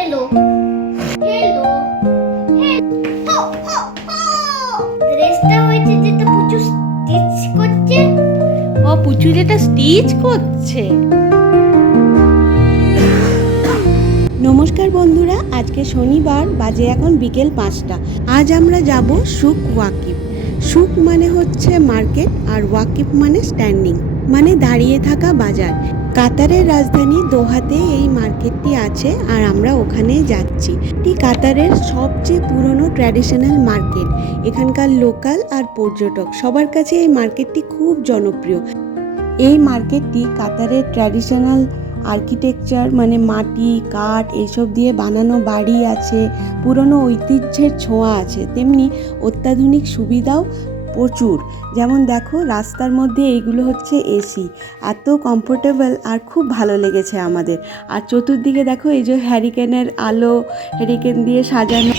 Hello hello হো হো হো ড্রেসটা হয়েছে যেটা পুচু স্টিচ করছে। ও পুচু যেটা স্টিচ করছে। নমস্কার বন্ধুরা, আজকে শনিবার, বাজে এখন বিকেল 5টা। আজ আমরা যাব সুক ওয়াকিফ। সুক মানে হচ্ছে মার্কেট আর ওয়াকিফ মানে স্ট্যান্ডিং, মানে দাঁড়িয়ে থাকা বাজার। কাতারের রাজধানী দোহাতে এই মার্কেটটি আছে আর আমরা ওখানেই যাচ্ছি। এটি কাতারের সবচেয়ে পুরনো ট্র্যাডিশনাল মার্কেট। এখানকার লোকাল আর পর্যটক সবার কাছে এই মার্কেটটি খুব জনপ্রিয়। এই মার্কেটটি কাতারের ট্র্যাডিশনাল আর্কিটেকচার, মানে মাটি কাঠ এইসব দিয়ে বানানো বাড়ি আছে, পুরনো ঐতিহ্যের ছোঁয়া আছে, তেমনি অত্যাধুনিক সুবিধাও প্রচুর। যেমন দেখো, রাস্তার মধ্যে এইগুলো হচ্ছে এসি, এত কমফোর্টেবল আর খুব ভালো লেগেছে আমাদের। আর চতুর্দিকে দেখো, এই যে হ্যারিকেনের আলো, হ্যারিকেন দিয়ে সাজানো।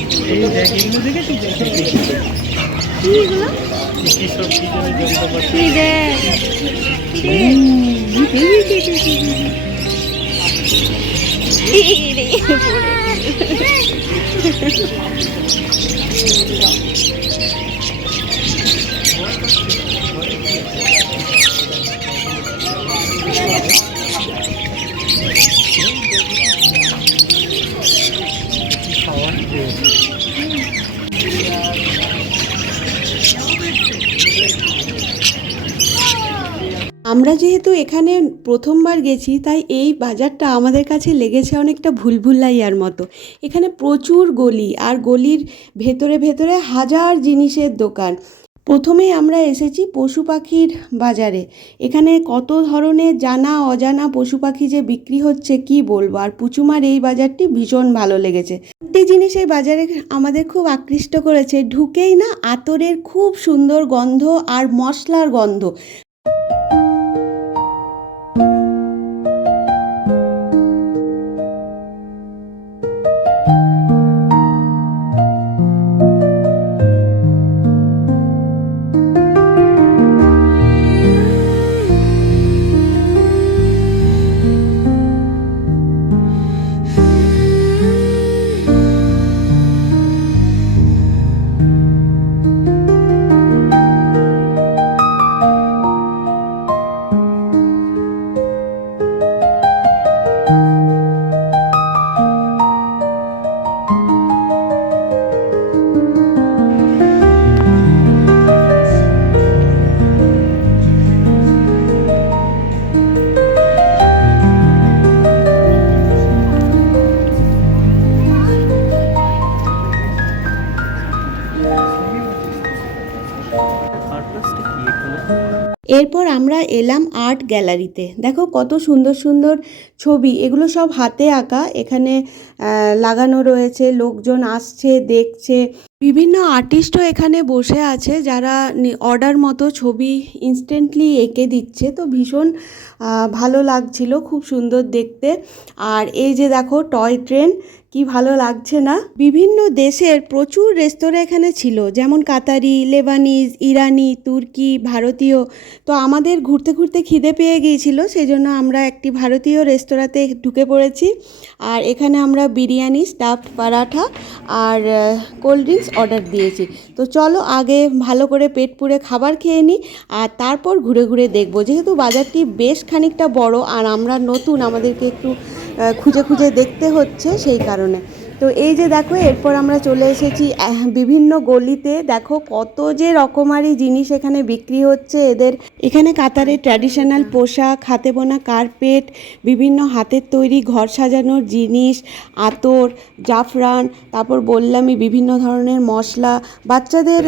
আমরা যেহেতু এখানে প্রথমবার গেছি, তাই এই বাজারটা আমাদের কাছে লেগেছে অনেকটা ভুলভুলাইয়ার মতো। এখানে প্রচুর গলি, আর গলির ভেতরে ভেতরে হাজার জিনিসের দোকান। প্রথমেই আমরা এসেছি পশু পাখির বাজারে। এখানে কত ধরনের জানা অজানা পশু পাখি যে বিক্রি হচ্ছে কি বলবো। আর পুচুমার এই বাজারটি ভীষণ ভালো লেগেছে। একটি জিনিস এই বাজারে আমাদের খুব আকৃষ্ট করেছে, ঢুকেই না আতরের খুব সুন্দর গন্ধ আর মশলার গন্ধ। এরপর আমরা এলাম আর্ট গ্যালারিতে। দেখো কত সুন্দর সুন্দর ছবি, এগুলো সব হাতে আঁকা। এখানে লাগানো রয়েছে, লোকজন আসছে দেখছে। বিভিন্ন আর্টিস্টও এখানে বসে আছে, যারা অর্ডার মতো ছবি ইনস্ট্যান্টলি এঁকে দিচ্ছে। তো ভীষণ ভালো লাগছিল, খুব সুন্দর দেখতে। আর এই যে দেখো টয় ট্রেন, কি ভালো লাগছে না। বিভিন্ন দেশের প্রচুর রেস্তোরাঁ এখানে ছিল, যেমন কাতারি, লেবানিজ, ইরানি, তুর্কি, ভারতীয়। তো আমাদের ঘুরতে ঘুরতে খিদে পেয়ে গিয়েছিল, সেই জন্য আমরা একটি ভারতীয় রেস্তোরাঁতে ঢুকে পড়েছি। আর এখানে আমরা বিরিয়ানি, স্টাফড পরাঠা আর কোল্ড ড্রিঙ্কস অর্ডার দিয়েছি। তো চলো আগে ভালো করে পেট পুরে খাবার খেয়ে নিই, আর তারপর ঘুরে ঘুরে দেখবো। যেহেতু বাজারটি বেশ খানিকটা বড়, আর আমরা নতুন, আমাদেরকে একটু খুঁজে খুঁজে দেখতে হচ্ছে, সেই কারণে। তো এই যে দেখো, এরপর আমরা চলে এসেছি বিভিন্ন গলিতে। দেখো কত যে রকমারি জিনিস এখানে বিক্রি হচ্ছে এদের। এখানে কাতারের ট্র্যাডিশনাল পোশাক, হাতে বোনা কার্পেট, বিভিন্ন হাতের তৈরি ঘর সাজানোর জিনিস, আতর, জাফরান, তারপর বললামই বিভিন্ন ধরনের মশলা, বাচ্চাদের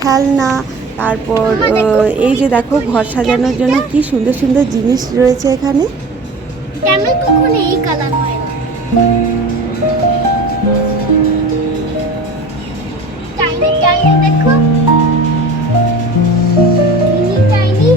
খেলনা, তারপর এই যে দেখো ঘর সাজানোর জন্য কি সুন্দর সুন্দর জিনিস রয়েছে এখানে। কেন কখনো এই কালার হয় না? চাইনি চাইনি দেখো, চিনি চাইনি।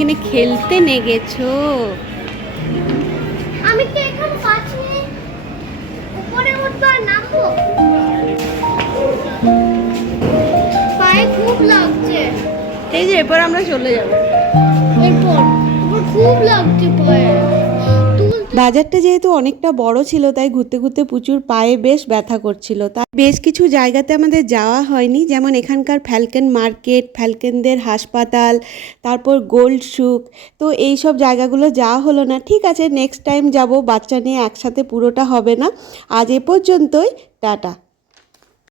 এখানে খেলতে নেগেছো। আমি কি এখন পাচ্ছি উপরে উঠবো আর নামবো? পায়ে খুব লাগছে। এই যে এরপর আমরা চলে যাব। এরপর খুব লাগছে পায়ে। বাজারটা যেহেতু অনেকটা বড় ছিল তাই ঘুরতে ঘুরতে প্রচুর পায়ে বেশ ব্যথা করছিল। তাই বেশ কিছু জায়গাতে আমাদের যাওয়া হয়নি, যেমন এখানকার ফ্যালকন মার্কেট, ফ্যালকনদের হাসপাতাল, তারপর গোল্ড শুক। তো এই সব জায়গাগুলো যাওয়া হলো না। ঠিক আছে, নেক্সট টাইম যাব, বাচ্চা নিয়ে একসাথে পুরোটা হবে না। আজ এ পর্যন্তই, টাটা।